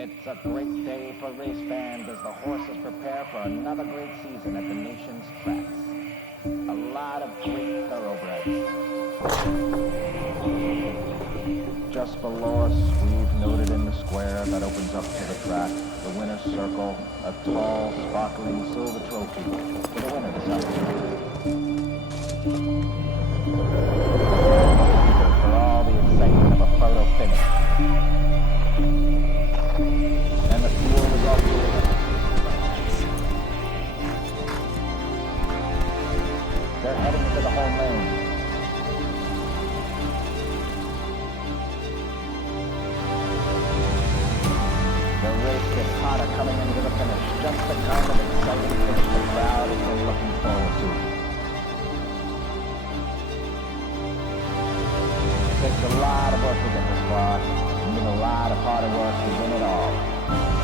It's a great day for race fans as the horses prepare for another great season at the nation's tracks. A lot of great thoroughbreds. Just below us, we've noted in the square that opens up to the track, the winner's circle, a tall, sparkling silver trophy for the winner this afternoon. For all the excitement of a photo finish. And the field is off to a They're heading into the home lane. The race gets hotter coming into the finish. Just the kind of exciting finish the crowd has been looking forward to. It takes a lot of work to get this far, and with a lot of hard work to win it all.